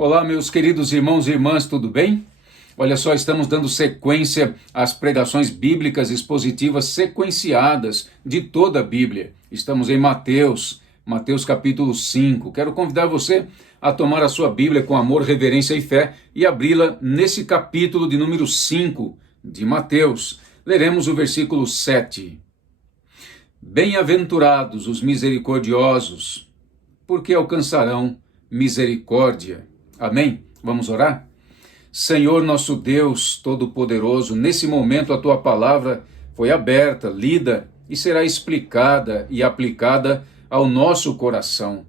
Olá, meus queridos irmãos e irmãs, tudo bem? Olha só, estamos dando sequência às pregações bíblicas expositivas sequenciadas de toda a Bíblia. Estamos em Mateus capítulo 5. Quero convidar você a tomar a sua Bíblia com amor, reverência e fé e abri-la nesse capítulo de número 5 de Mateus. Leremos o versículo 7. Bem-aventurados os misericordiosos, porque alcançarão misericórdia. Amém? Vamos orar? Senhor nosso Deus Todo-Poderoso, nesse momento a Tua palavra foi aberta, lida e será explicada e aplicada ao nosso coração.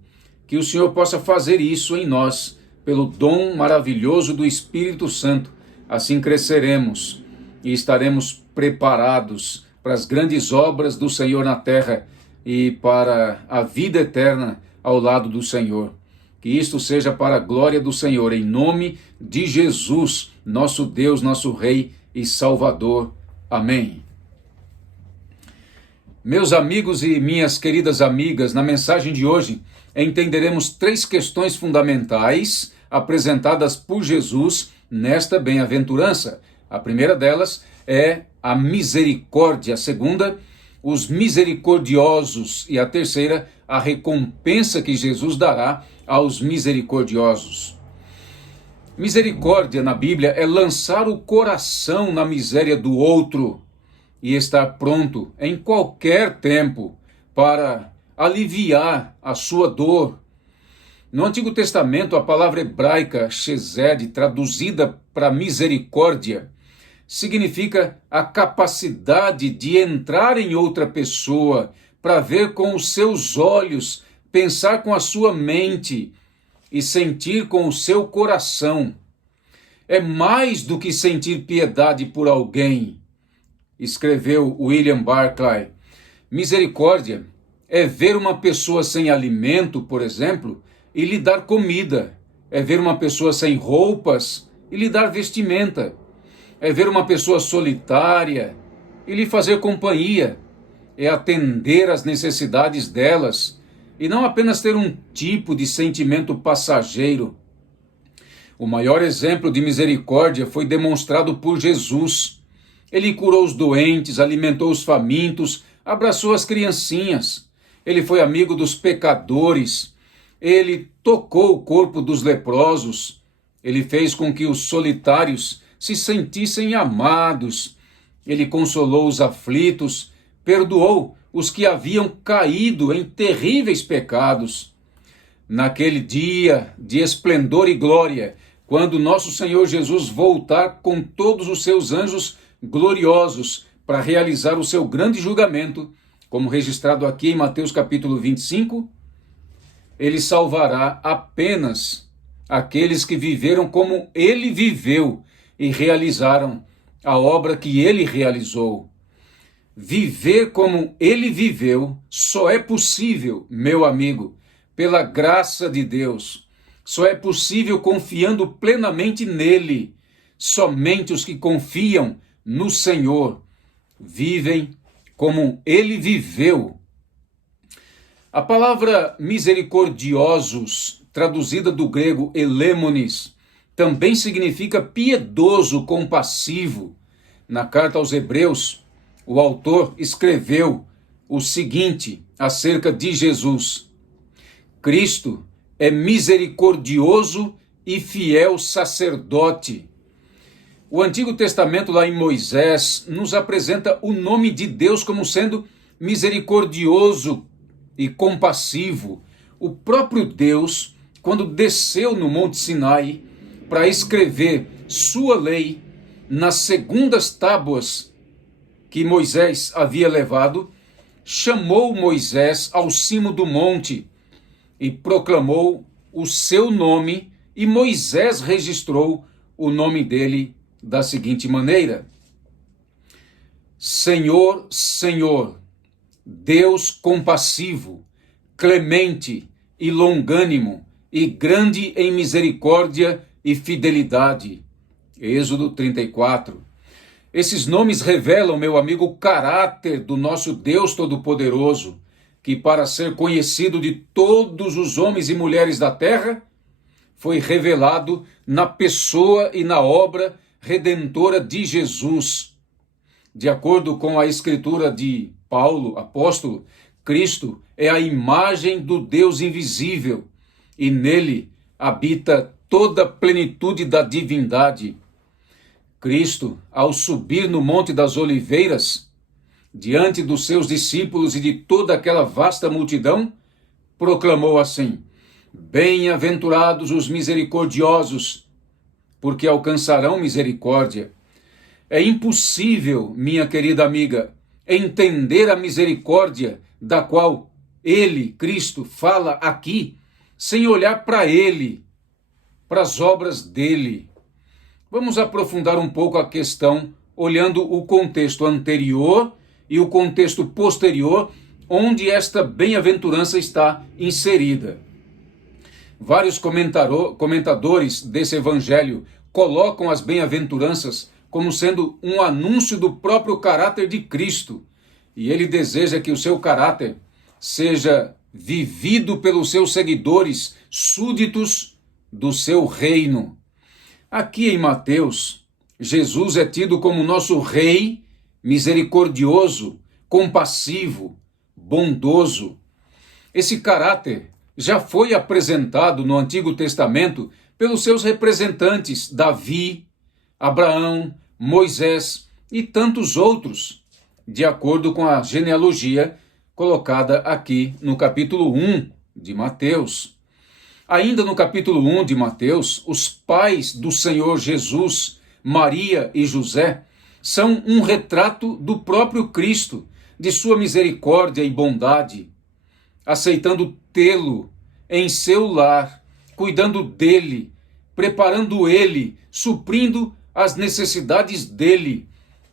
Que o Senhor possa fazer isso em nós, pelo dom maravilhoso do Espírito Santo. Assim cresceremos e estaremos preparados para as grandes obras do Senhor na terra e para a vida eterna ao lado do Senhor. Que isto seja para a glória do Senhor, em nome de Jesus, nosso Deus, nosso Rei e Salvador. Amém. Meus amigos e minhas queridas amigas, na mensagem de hoje entenderemos três questões fundamentais apresentadas por Jesus nesta bem-aventurança. A primeira delas é a misericórdia, a segunda, os misericordiosos, e a terceira, a recompensa que Jesus dará aos misericordiosos. Misericórdia na Bíblia é lançar o coração na miséria do outro e estar pronto em qualquer tempo para aliviar a sua dor. No Antigo Testamento, a palavra hebraica chesed, traduzida para misericórdia, significa a capacidade de entrar em outra pessoa para ver com os seus olhos, pensar com a sua mente e sentir com o seu coração. É mais do que sentir piedade por alguém, escreveu William Barclay. Misericórdia é ver uma pessoa sem alimento, por exemplo, e lhe dar comida. É ver uma pessoa sem roupas e lhe dar vestimenta. É ver uma pessoa solitária e lhe fazer companhia. É atender às necessidades delas e não apenas ter um tipo de sentimento passageiro. O maior exemplo de misericórdia foi demonstrado por Jesus. Ele curou os doentes, alimentou os famintos, abraçou as criancinhas. Ele foi amigo dos pecadores. Ele tocou o corpo dos leprosos. Ele fez com que os solitários se sentissem amados. Ele consolou os aflitos, perdoou os que haviam caído em terríveis pecados. Naquele dia de esplendor e glória, quando nosso Senhor Jesus voltar com todos os seus anjos gloriosos para realizar o seu grande julgamento, como registrado aqui em Mateus capítulo 25, ele salvará apenas aqueles que viveram como ele viveu e realizaram a obra que ele realizou. Viver como ele viveu só é possível, meu amigo, pela graça de Deus. Só é possível confiando plenamente nele. Somente os que confiam no Senhor vivem como ele viveu. A palavra misericordiosos, traduzida do grego elemones, também significa piedoso, compassivo. Na carta aos Hebreus, o autor escreveu o seguinte acerca de Jesus: Cristo é misericordioso e fiel sacerdote. O Antigo Testamento, lá em Moisés, nos apresenta o nome de Deus como sendo misericordioso e compassivo. O próprio Deus, quando desceu no Monte Sinai para escrever sua lei nas segundas tábuas que Moisés havia levado, chamou Moisés ao cimo do monte e proclamou o seu nome, e Moisés registrou o nome dele da seguinte maneira: Senhor, Senhor, Deus compassivo, clemente e longânimo, e grande em misericórdia e fidelidade. Êxodo 34. Esses nomes revelam, meu amigo, o caráter do nosso Deus Todo-Poderoso, que para ser conhecido de todos os homens e mulheres da terra, foi revelado na pessoa e na obra redentora de Jesus. De acordo com a escritura de Paulo, apóstolo, Cristo é a imagem do Deus invisível e nele habita toda a plenitude da divindade. Cristo, ao subir no Monte das Oliveiras, diante dos seus discípulos e de toda aquela vasta multidão, proclamou assim: Bem-aventurados os misericordiosos, porque alcançarão misericórdia. É impossível, minha querida amiga, entender a misericórdia da qual ele, Cristo, fala aqui, sem olhar para ele, para as obras dele. Vamos aprofundar um pouco a questão, olhando o contexto anterior e o contexto posterior, onde esta bem-aventurança está inserida. Vários comentadores desse evangelho colocam as bem-aventuranças como sendo um anúncio do próprio caráter de Cristo, e ele deseja que o seu caráter seja vivido pelos seus seguidores, súditos do seu reino. Aqui em Mateus, Jesus é tido como nosso rei misericordioso, compassivo, bondoso. Esse caráter já foi apresentado no Antigo Testamento pelos seus representantes Davi, Abraão, Moisés e tantos outros, de acordo com a genealogia colocada aqui no capítulo 1 de Mateus. Ainda no capítulo 1 de Mateus, os pais do Senhor Jesus, Maria e José, são um retrato do próprio Cristo, de sua misericórdia e bondade, aceitando tê-lo em seu lar, cuidando dele, preparando ele, suprindo as necessidades dele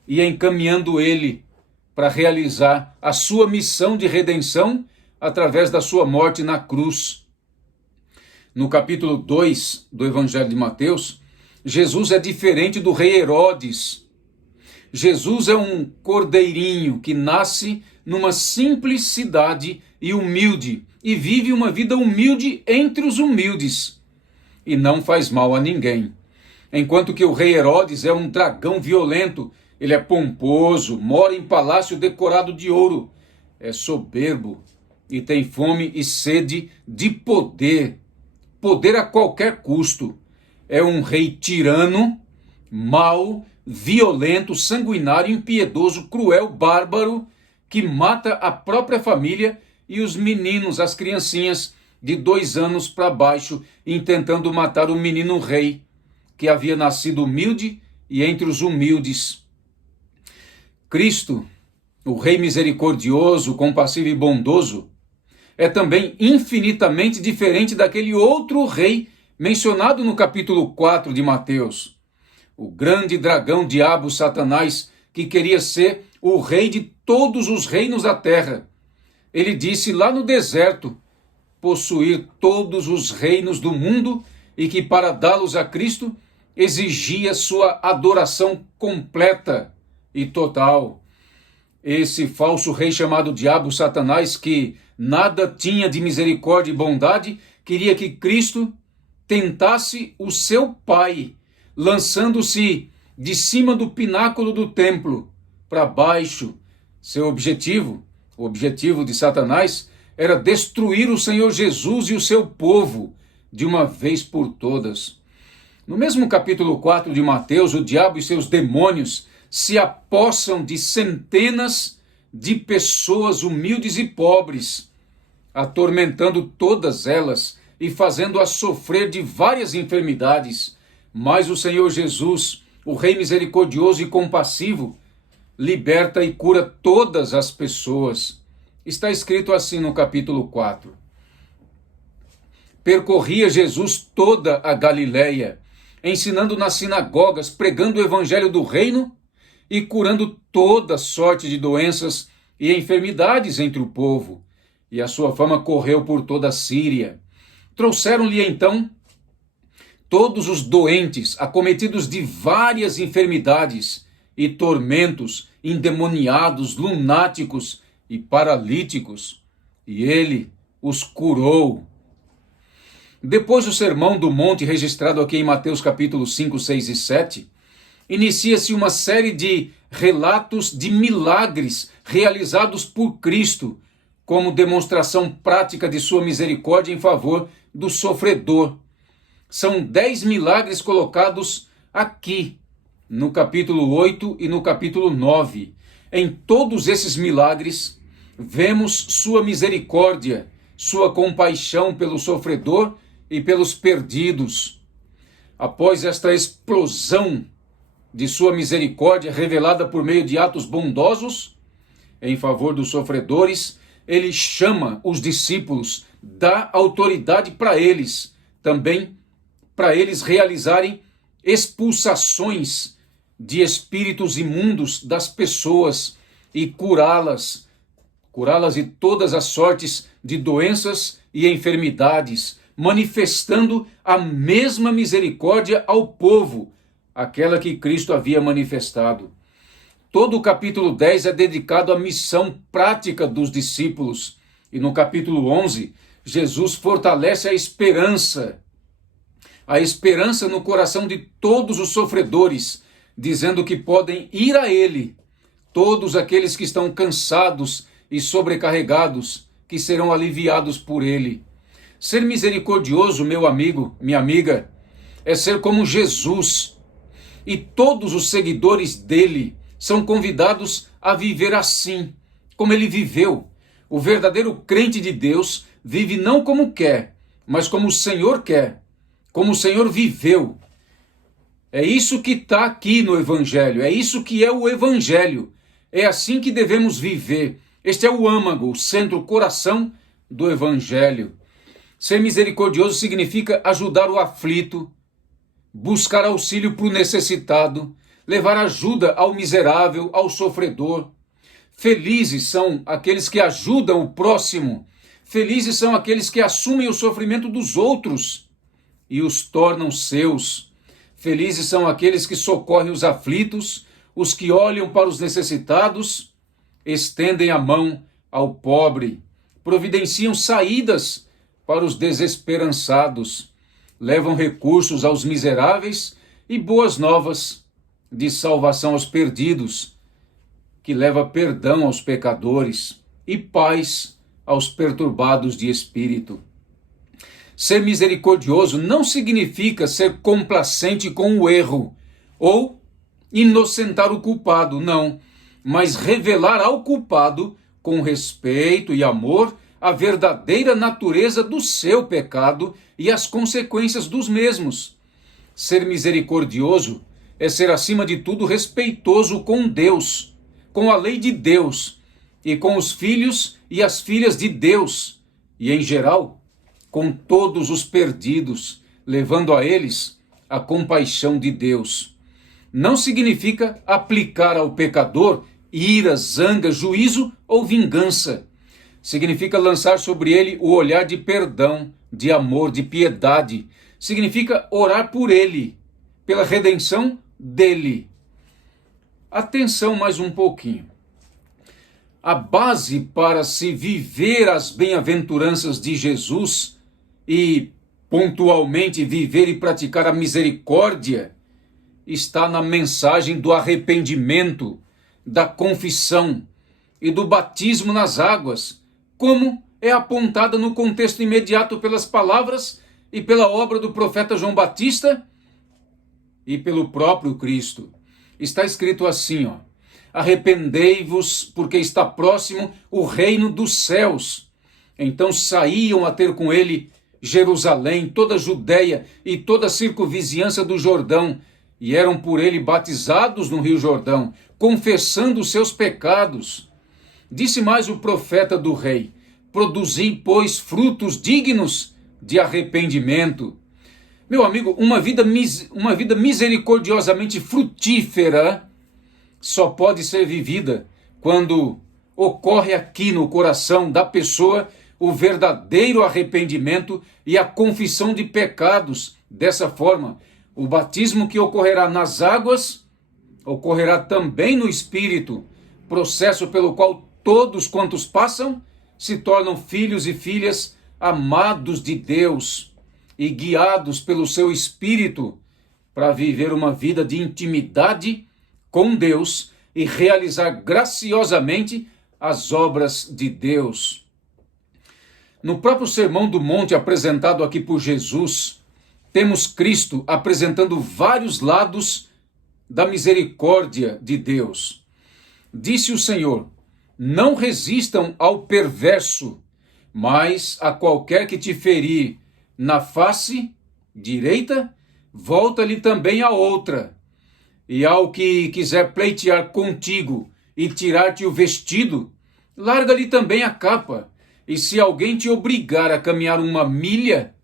e encaminhando ele para realizar a sua missão de redenção através da sua morte na cruz. No capítulo 2 do Evangelho de Mateus, Jesus é diferente do rei Herodes. Jesus é um cordeirinho que nasce numa simples cidade e humilde, e vive uma vida humilde entre os humildes, e não faz mal a ninguém. Enquanto que o rei Herodes é um dragão violento, ele é pomposo, mora em palácio decorado de ouro, é soberbo e tem fome e sede de poder, poder a qualquer custo. É um rei tirano, mau, violento, sanguinário, impiedoso, cruel, bárbaro, que mata a própria família e os meninos, as criancinhas de 2 anos para baixo, intentando matar o menino rei, que havia nascido humilde e entre os humildes. Cristo, o Rei misericordioso, compassivo e bondoso, é também infinitamente diferente daquele outro rei mencionado no capítulo 4 de Mateus. O grande dragão diabo Satanás, que queria ser o rei de todos os reinos da terra. Ele disse lá no deserto possuir todos os reinos do mundo e que para dá-los a Cristo exigia sua adoração completa e total. Esse falso rei chamado diabo Satanás, que nada tinha de misericórdia e bondade, queria que Cristo tentasse o seu Pai, lançando-se de cima do pináculo do templo para baixo. Seu objetivo, o objetivo de Satanás, era destruir o Senhor Jesus e o seu povo de uma vez por todas. No mesmo capítulo 4 de Mateus, o diabo e seus demônios se apossam de centenas de pessoas humildes e pobres, atormentando todas elas e fazendo-as sofrer de várias enfermidades. Mas o Senhor Jesus, o Rei misericordioso e compassivo, liberta e cura todas as pessoas. Está escrito assim no capítulo 4. Percorria Jesus toda a Galileia, ensinando nas sinagogas, pregando o evangelho do reino e curando toda sorte de doenças e enfermidades entre o povo. E a sua fama correu por toda a Síria. Trouxeram-lhe então todos os doentes, acometidos de várias enfermidades e tormentos, endemoniados, lunáticos e paralíticos, e ele os curou. Depois do Sermão do Monte, registrado aqui em Mateus capítulo 5, 6 e 7, inicia-se uma série de relatos de milagres realizados por Cristo, como demonstração prática de sua misericórdia em favor do sofredor. São 10 milagres colocados aqui, no capítulo 8 e no capítulo 9. Em todos esses milagres, vemos sua misericórdia, sua compaixão pelo sofredor e pelos perdidos. Após esta explosão de sua misericórdia revelada por meio de atos bondosos em favor dos sofredores, ele chama os discípulos, dá autoridade para eles, também para eles realizarem expulsações de espíritos imundos das pessoas e curá-las de todas as sortes de doenças e enfermidades, manifestando a mesma misericórdia ao povo, aquela que Cristo havia manifestado. Todo o capítulo 10 é dedicado à missão prática dos discípulos. E no capítulo 11, Jesus fortalece a esperança no coração de todos os sofredores, dizendo que podem ir a Ele, todos aqueles que estão cansados e sobrecarregados, que serão aliviados por Ele. Ser misericordioso, meu amigo, minha amiga, é ser como Jesus, e todos os seguidores dele são convidados a viver assim, como ele viveu. O verdadeiro crente de Deus vive não como quer, mas como o Senhor quer, como o Senhor viveu. É isso que está aqui no Evangelho, é isso que é o Evangelho. É assim que devemos viver. Este é o âmago, o centro, o coração do Evangelho. Ser misericordioso significa ajudar o aflito, buscar auxílio para o necessitado, levar ajuda ao miserável, ao sofredor. Felizes são aqueles que ajudam o próximo. Felizes são aqueles que assumem o sofrimento dos outros e os tornam seus. Felizes são aqueles que socorrem os aflitos, os que olham para os necessitados, estendem a mão ao pobre, providenciam saídas para os desesperançados, levam recursos aos miseráveis e boas novas de salvação aos perdidos, que leva perdão aos pecadores e paz aos perturbados de espírito. Ser misericordioso não significa ser complacente com o erro ou inocentar o culpado, não, mas revelar ao culpado, com respeito e amor, a verdadeira natureza do seu pecado e as consequências dos mesmos. Ser misericordioso é ser, acima de tudo, respeitoso com Deus, com a lei de Deus e com os filhos e as filhas de Deus, e, em geral, com todos os perdidos, levando a eles a compaixão de Deus. Não significa aplicar ao pecador ira, zanga, juízo ou vingança. Significa lançar sobre ele o olhar de perdão, de amor, de piedade. Significa orar por ele, pela redenção dele. Atenção mais um pouquinho. A base para se viver as bem-aventuranças de Jesus e pontualmente viver e praticar a misericórdia está na mensagem do arrependimento, da confissão e do batismo nas águas, como é apontada no contexto imediato pelas palavras e pela obra do profeta João Batista e pelo próprio Cristo. Está escrito assim, arrependei-vos, porque está próximo o reino dos céus. Então saíam a ter com ele Jerusalém, toda a Judéia e toda a circunvizinhança do Jordão, e eram por ele batizados no rio Jordão, confessando os seus pecados. Disse mais o profeta do rei: produzi, pois, frutos dignos de arrependimento. Meu amigo, uma vida misericordiosamente frutífera só pode ser vivida quando ocorre aqui no coração da pessoa o verdadeiro arrependimento e a confissão de pecados. Dessa forma, o batismo que ocorrerá nas águas ocorrerá também no Espírito, processo pelo qual todos quantos passam se tornam filhos e filhas amados de Deus. e guiados pelo seu Espírito para viver uma vida de intimidade com Deus e realizar graciosamente as obras de Deus. No próprio Sermão do Monte apresentado aqui por Jesus, temos Cristo apresentando vários lados da misericórdia de Deus. Disse o Senhor: não resistam ao perverso, mas a qualquer que te ferir na face direita, volta-lhe também a outra. E ao que quiser pleitear contigo e tirar-te o vestido, larga-lhe também a capa. E se alguém te obrigar a caminhar 1 milha,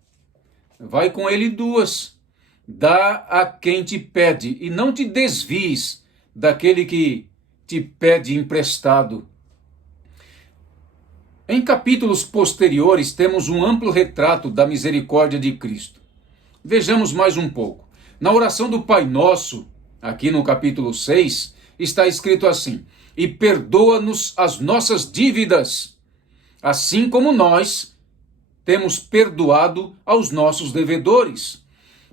vai com ele 2. Dá a quem te pede, e não te desvies daquele que te pede emprestado. Em capítulos posteriores, temos um amplo retrato da misericórdia de Cristo. Vejamos mais um pouco. Na oração do Pai Nosso, aqui no capítulo 6, está escrito assim: e perdoa-nos as nossas dívidas, assim como nós temos perdoado aos nossos devedores.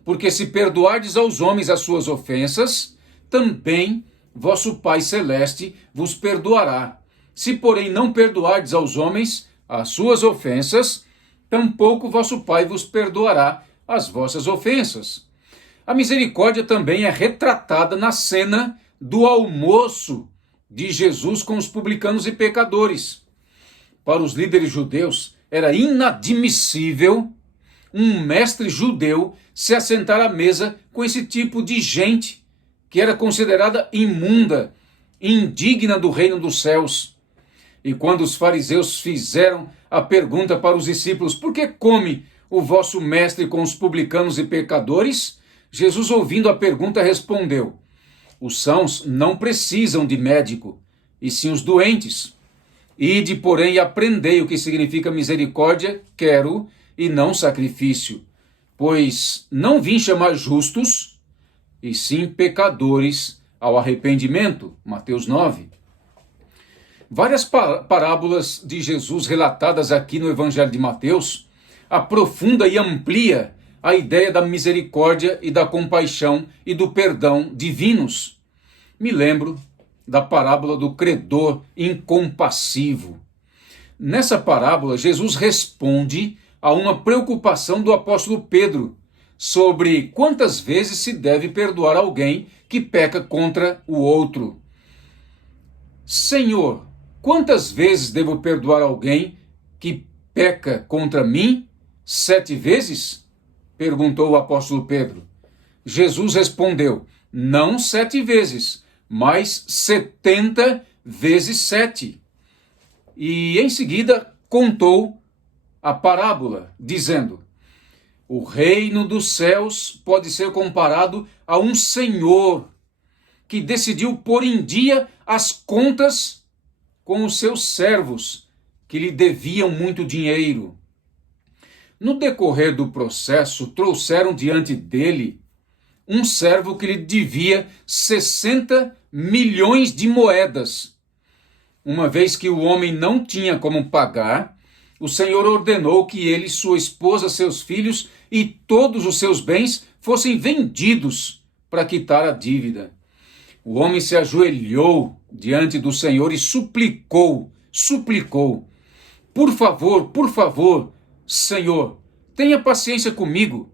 Porque se perdoardes aos homens as suas ofensas, também vosso Pai Celeste vos perdoará. Se, porém, não perdoardes aos homens as suas ofensas, tampouco vosso Pai vos perdoará as vossas ofensas. A misericórdia também é retratada na cena do almoço de Jesus com os publicanos e pecadores. Para os líderes judeus, era inadmissível um mestre judeu se assentar à mesa com esse tipo de gente, que era considerada imunda, indigna do reino dos céus. E quando os fariseus fizeram a pergunta para os discípulos: por que come o vosso mestre com os publicanos e pecadores? Jesus, ouvindo a pergunta, respondeu: os sãos não precisam de médico, e sim os doentes. Ide, porém, e aprendei o que significa misericórdia, quero, e não sacrifício. Pois não vim chamar justos, e sim pecadores ao arrependimento. Mateus 9. Várias parábolas de Jesus relatadas aqui no Evangelho de Mateus aprofunda e amplia a ideia da misericórdia e da compaixão e do perdão divinos. Me lembro da parábola do credor incompassivo. Nessa parábola, Jesus responde a uma preocupação do apóstolo Pedro sobre quantas vezes se deve perdoar alguém que peca contra o outro. Senhor, quantas vezes devo perdoar alguém que peca contra mim? 7 vezes? Perguntou o apóstolo Pedro. Jesus respondeu: não 7 vezes, mas 70 vezes 7. E em seguida contou a parábola, dizendo: o reino dos céus pode ser comparado a um senhor que decidiu pôr em dia as contas com os seus servos, que lhe deviam muito dinheiro. No decorrer do processo, trouxeram diante dele um servo que lhe devia 60 milhões de moedas. Uma vez que o homem não tinha como pagar, o Senhor ordenou que ele, sua esposa, seus filhos e todos os seus bens fossem vendidos para quitar a dívida. O homem se ajoelhou diante do Senhor e suplicou: por favor, Senhor, tenha paciência comigo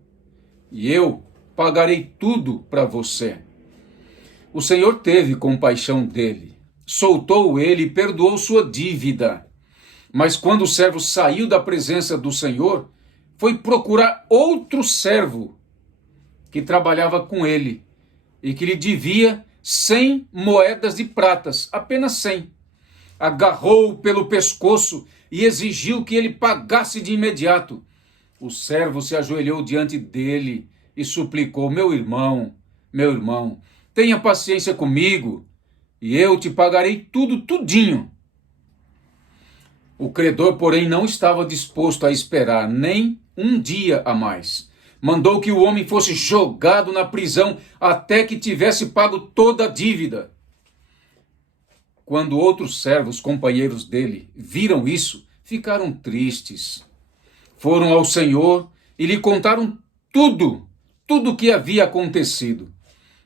e eu pagarei tudo para você. O Senhor teve compaixão dele, soltou ele e perdoou sua dívida. Mas quando o servo saiu da presença do Senhor, foi procurar outro servo que trabalhava com ele e que lhe devia 100 moedas de pratas, apenas 100. Agarrou-o pelo pescoço e exigiu que ele pagasse de imediato. O servo se ajoelhou diante dele e suplicou: meu irmão, tenha paciência comigo e eu te pagarei tudinho. O credor, porém, não estava disposto a esperar nem um dia a mais. Mandou que o homem fosse jogado na prisão até que tivesse pago toda a dívida. Quando outros servos, companheiros dele, viram isso, ficaram tristes. Foram ao Senhor e lhe contaram tudo o que havia acontecido.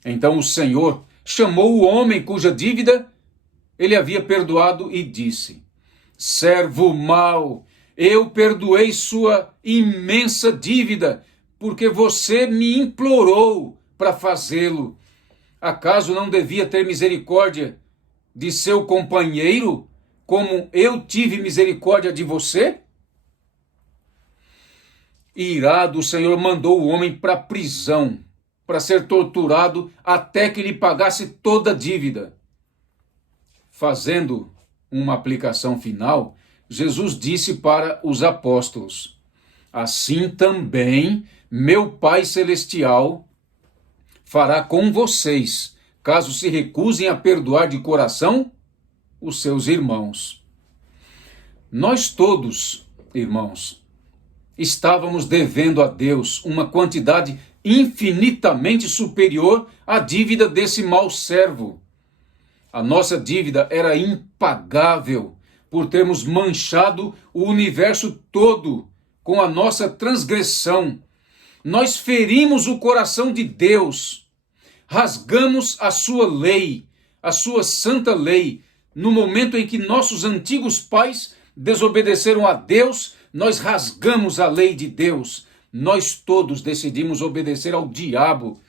Então o Senhor chamou o homem cuja dívida ele havia perdoado e disse: servo mau, eu perdoei sua imensa dívida, porque você me implorou para fazê-lo. Acaso não devia ter misericórdia de seu companheiro, como eu tive misericórdia de você? Irado, o Senhor mandou o homem para a prisão, para ser torturado até que lhe pagasse toda a dívida. Fazendo uma aplicação final, Jesus disse para os apóstolos: assim também meu Pai Celestial fará com vocês, caso se recusem a perdoar de coração os seus irmãos. Nós todos, irmãos, estávamos devendo a Deus uma quantidade infinitamente superior à dívida desse mau servo. A nossa dívida era impagável por termos manchado o universo todo com a nossa transgressão. Nós ferimos o coração de Deus, rasgamos a sua lei, a sua santa lei. No momento em que nossos antigos pais desobedeceram a Deus, nós rasgamos a lei de Deus. Nós todos decidimos obedecer ao diabo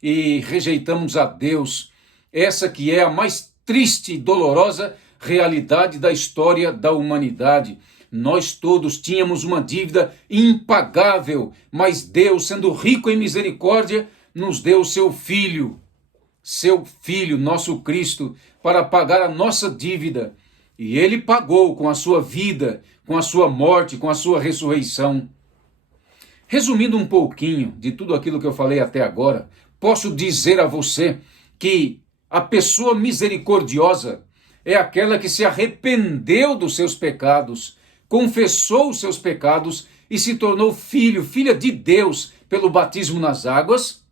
e rejeitamos a Deus. Essa que é a mais triste e dolorosa realidade da história da humanidade. Nós todos tínhamos uma dívida impagável, mas Deus, sendo rico em misericórdia, nos deu seu Filho, nosso Cristo, para pagar a nossa dívida. E Ele pagou com a sua vida, com a sua morte, com a sua ressurreição. Resumindo um pouquinho de tudo aquilo que eu falei até agora, posso dizer a você que a pessoa misericordiosa é aquela que se arrependeu dos seus pecados, confessou os seus pecados e se tornou filha de Deus pelo batismo nas águas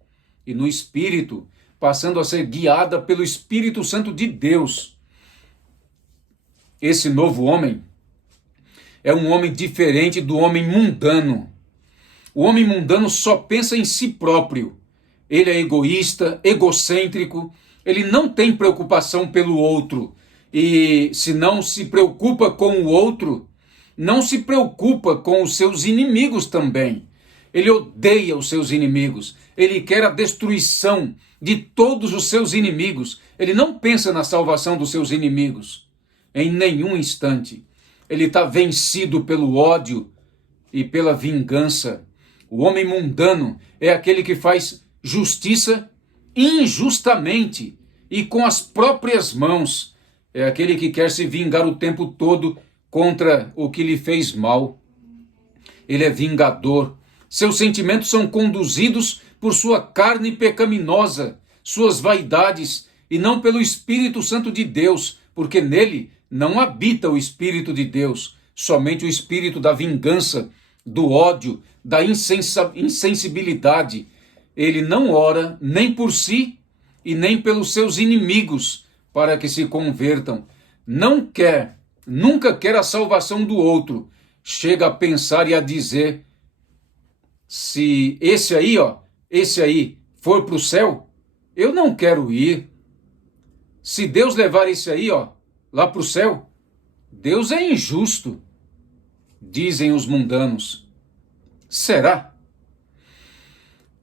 e no Espírito, passando a ser guiada pelo Espírito Santo de Deus. Esse novo homem é um homem diferente do homem mundano. O homem mundano só pensa em si próprio. Ele é egoísta, egocêntrico, ele não tem preocupação pelo outro. E se não se preocupa com o outro, não se preocupa com os seus inimigos também. Ele odeia os seus inimigos. Ele quer a destruição de todos os seus inimigos. Ele não pensa na salvação dos seus inimigos. Em nenhum instante. Ele está vencido pelo ódio e pela vingança. O homem mundano é aquele que faz justiça injustamente e com as próprias mãos. É aquele que quer se vingar o tempo todo contra o que lhe fez mal. Ele é vingador. Seus sentimentos são conduzidos por sua carne pecaminosa, suas vaidades, e não pelo Espírito Santo de Deus, porque nele não habita o Espírito de Deus, somente o espírito da vingança, do ódio, da insensibilidade. Ele não ora nem por si e nem pelos seus inimigos para que se convertam. Nunca quer a salvação do outro. Chega a pensar e a dizer: se esse aí for para o céu, eu não quero ir. Se Deus levar esse aí, lá para o céu, Deus é injusto, dizem os mundanos. Será?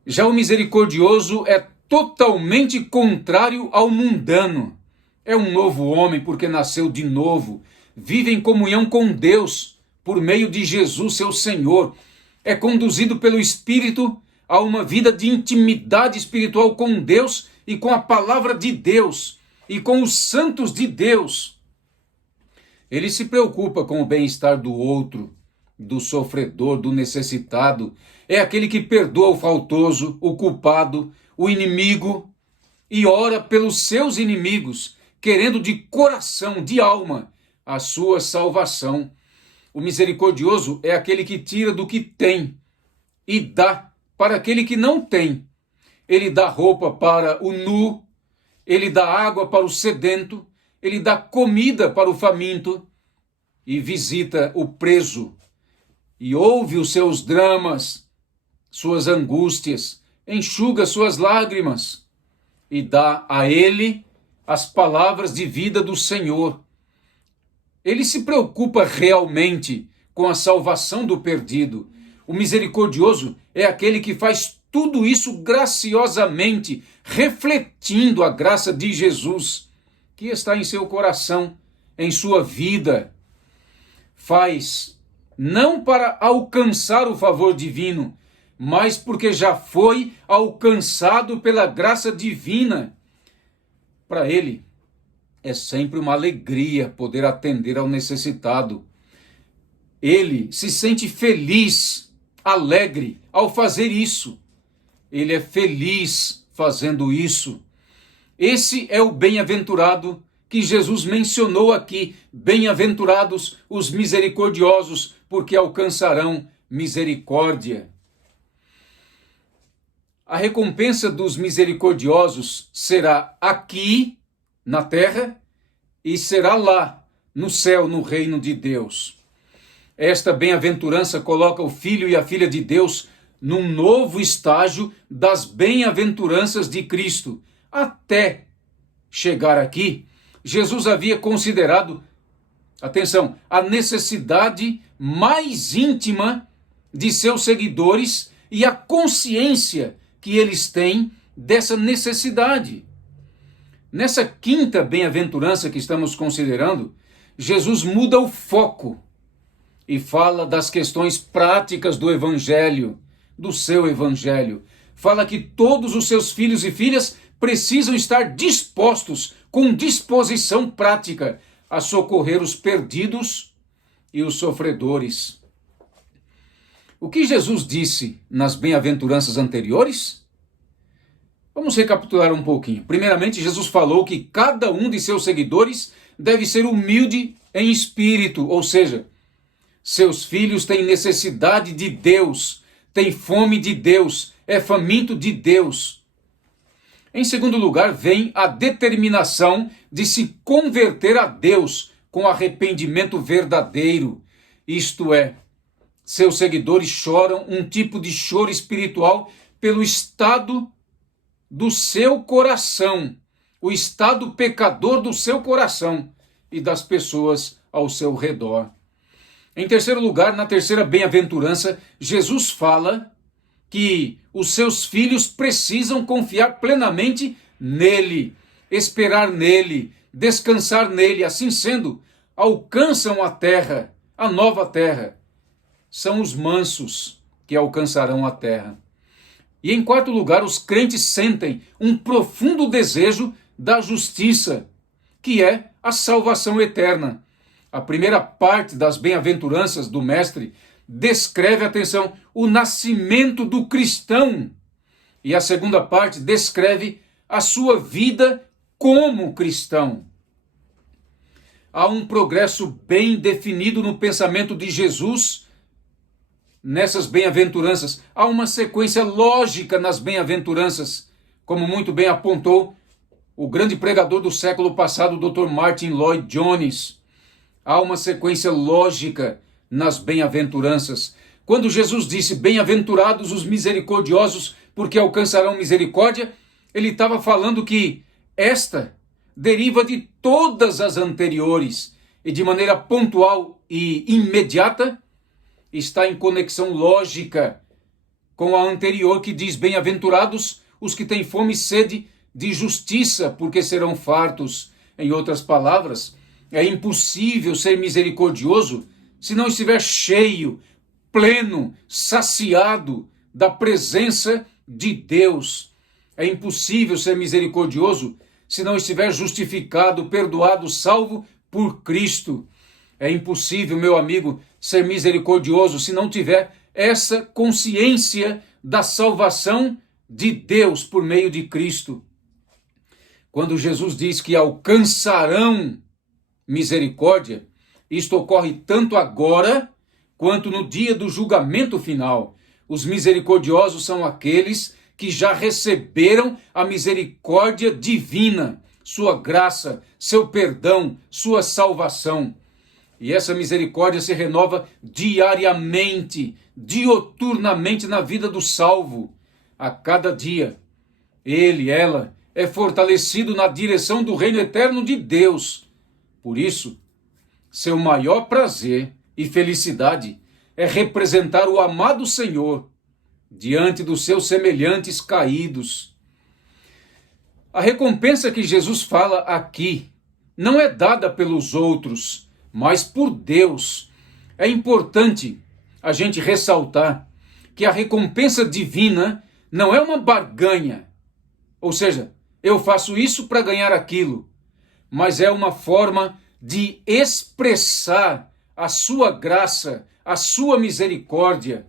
Já o misericordioso é totalmente contrário ao mundano. É um novo homem porque nasceu de novo, vive em comunhão com Deus por meio de Jesus, seu Senhor. É conduzido pelo Espírito a uma vida de intimidade espiritual com Deus e com a palavra de Deus e com os santos de Deus. Ele se preocupa com o bem-estar do outro, do sofredor, do necessitado. É aquele que perdoa o faltoso, o culpado, o inimigo e ora pelos seus inimigos, querendo de coração, de alma, a sua salvação. O misericordioso é aquele que tira do que tem e dá para aquele que não tem. Ele dá roupa para o nu, ele dá água para o sedento, ele dá comida para o faminto e visita o preso e ouve os seus dramas suas angústias, enxuga suas lágrimas e dá a ele as palavras de vida do Senhor. Ele se preocupa realmente com a salvação do perdido. O misericordioso é aquele que faz tudo isso graciosamente, refletindo a graça de Jesus, que está em seu coração, em sua vida. Faz não para alcançar o favor divino, mas porque já foi alcançado pela graça divina. Para ele, é sempre uma alegria poder atender ao necessitado. Ele se sente feliz, alegre ao fazer isso. Ele é feliz fazendo isso. Esse é o bem-aventurado que Jesus mencionou aqui. Bem-aventurados os misericordiosos, porque alcançarão misericórdia. A recompensa dos misericordiosos será aqui, na terra, e será lá, no céu, no reino de Deus. Esta bem-aventurança coloca o filho e a filha de Deus num novo estágio das bem-aventuranças de Cristo. Até chegar aqui, Jesus havia considerado, atenção, a necessidade mais íntima de seus seguidores e a consciência que eles têm dessa necessidade. Nessa quinta bem-aventurança que estamos considerando, Jesus muda o foco e fala das questões práticas do Evangelho, do seu Evangelho. Fala que todos os seus filhos e filhas precisam estar dispostos, com disposição prática, a socorrer os perdidos e os sofredores. O que Jesus disse nas bem-aventuranças anteriores? Vamos recapitular um pouquinho. Primeiramente, Jesus falou que cada um de seus seguidores deve ser humilde em espírito, ou seja, seus filhos têm necessidade de Deus, têm fome de Deus, é faminto de Deus. Em segundo lugar, vem a determinação de se converter a Deus com arrependimento verdadeiro. Isto é, seus seguidores choram um tipo de choro espiritual pelo estado do seu coração, o estado pecador do seu coração e das pessoas ao seu redor. Em terceiro lugar, na terceira bem-aventurança, Jesus fala que os seus filhos precisam confiar plenamente nele, esperar nele, descansar nele. Assim sendo, alcançam a terra, a nova terra. São os mansos que alcançarão a terra. E em quarto lugar, os crentes sentem um profundo desejo da justiça, que é a salvação eterna. A primeira parte das bem-aventuranças do Mestre descreve, atenção, o nascimento do cristão. E a segunda parte descreve a sua vida como cristão. Há um progresso bem definido no pensamento de Jesus nessas bem-aventuranças. Há uma sequência lógica nas bem-aventuranças, como muito bem apontou o grande pregador do século passado, o Dr. Martin Lloyd Jones. Há uma sequência lógica nas bem-aventuranças. Quando Jesus disse, bem-aventurados os misericordiosos, porque alcançarão misericórdia, ele estava falando que esta deriva de todas as anteriores e de maneira pontual e imediata está em conexão lógica com a anterior que diz, bem-aventurados os que têm fome e sede de justiça, porque serão fartos. Em outras palavras, é impossível ser misericordioso se não estiver cheio, pleno, saciado da presença de Deus. É impossível ser misericordioso se não estiver justificado, perdoado, salvo por Cristo. É impossível, meu amigo, ser misericordioso se não tiver essa consciência da salvação de Deus por meio de Cristo. Quando Jesus diz que alcançarão misericórdia, isto ocorre tanto agora quanto no dia do julgamento final. Os misericordiosos são aqueles que já receberam a misericórdia divina, sua graça, seu perdão, sua salvação. E essa misericórdia se renova diariamente, dioturnamente na vida do salvo. A cada dia, ela é fortalecido na direção do reino eterno de Deus. Por isso, seu maior prazer e felicidade é representar o amado Senhor diante dos seus semelhantes caídos. A recompensa que Jesus fala aqui não é dada pelos outros, mas por Deus. É importante a gente ressaltar que a recompensa divina não é uma barganha, ou seja, eu faço isso para ganhar aquilo, mas é uma forma de expressar a sua graça, a sua misericórdia.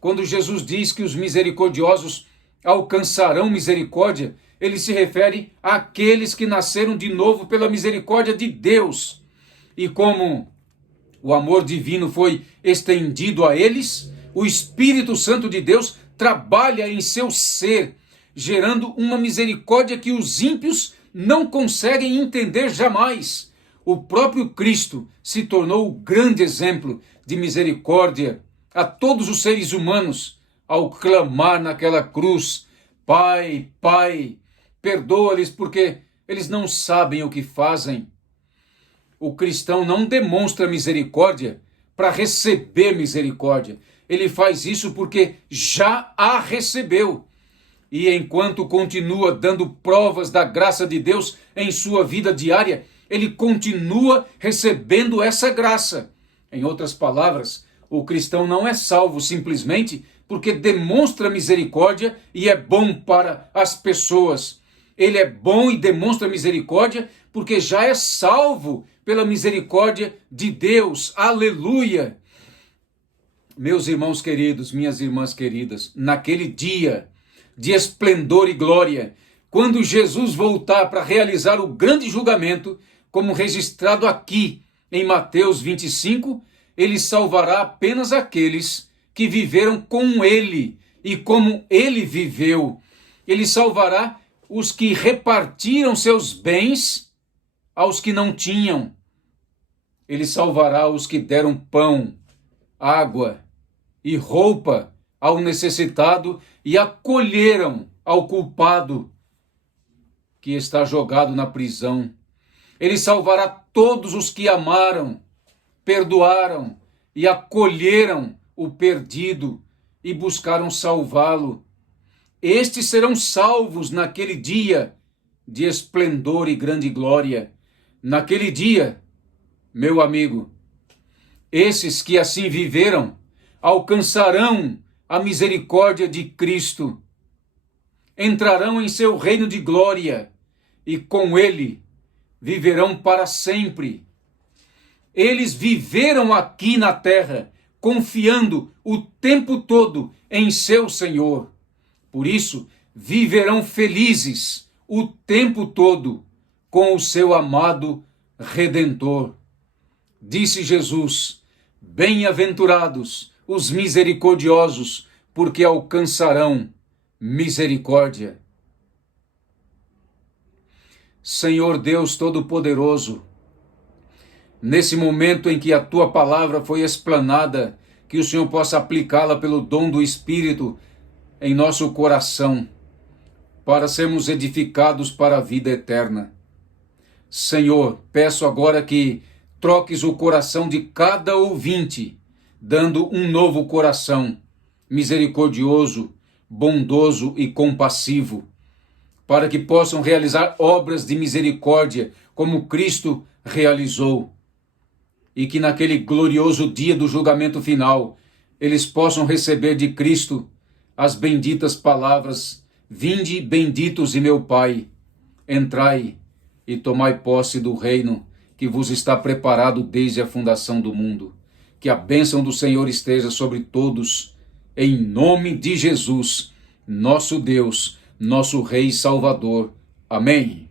Quando Jesus diz que os misericordiosos alcançarão misericórdia, ele se refere àqueles que nasceram de novo pela misericórdia de Deus. E como o amor divino foi estendido a eles, o Espírito Santo de Deus trabalha em seu ser, gerando uma misericórdia que os ímpios não conseguem entender jamais. O próprio Cristo se tornou o grande exemplo de misericórdia a todos os seres humanos ao clamar naquela cruz: Pai, Pai, perdoa-lhes porque eles não sabem o que fazem. O cristão não demonstra misericórdia para receber misericórdia. Ele faz isso porque já a recebeu. E enquanto continua dando provas da graça de Deus em sua vida diária, ele continua recebendo essa graça. Em outras palavras, o cristão não é salvo simplesmente porque demonstra misericórdia e é bom para as pessoas. Ele é bom e demonstra misericórdia porque já é salvo pela misericórdia de Deus. Aleluia! Meus irmãos queridos, minhas irmãs queridas, naquele dia de esplendor e glória, quando Jesus voltar para realizar o grande julgamento, como registrado aqui em Mateus 25, ele salvará apenas aqueles que viveram com ele e como ele viveu. Ele salvará os que repartiram seus bens aos que não tinham. Ele salvará os que deram pão, água e roupa ao necessitado e acolheram ao culpado que está jogado na prisão. Ele salvará todos os que amaram, perdoaram e acolheram o perdido e buscaram salvá-lo. Estes serão salvos naquele dia de esplendor e grande glória. Naquele dia, meu amigo, esses que assim viveram alcançarão a misericórdia de Cristo, entrarão em seu reino de glória e com ele viverão para sempre. Eles viveram aqui na terra, confiando o tempo todo em seu Senhor. Por isso, viverão felizes o tempo todo com o seu amado Redentor. Disse Jesus: bem-aventurados os misericordiosos, porque alcançarão misericórdia. Senhor Deus Todo-Poderoso, nesse momento em que a Tua palavra foi explanada, que o Senhor possa aplicá-la pelo dom do Espírito em nosso coração, para sermos edificados para a vida eterna. Senhor, peço agora que troques o coração de cada ouvinte, dando um novo coração, misericordioso, bondoso e compassivo, para que possam realizar obras de misericórdia, como Cristo realizou, e que naquele glorioso dia do julgamento final, eles possam receber de Cristo as benditas palavras: vinde benditos de meu Pai, entrai e tomai posse do reino que vos está preparado desde a fundação do mundo. Que a bênção do Senhor esteja sobre todos, em nome de Jesus, nosso Deus, nosso Rei e Salvador. Amém.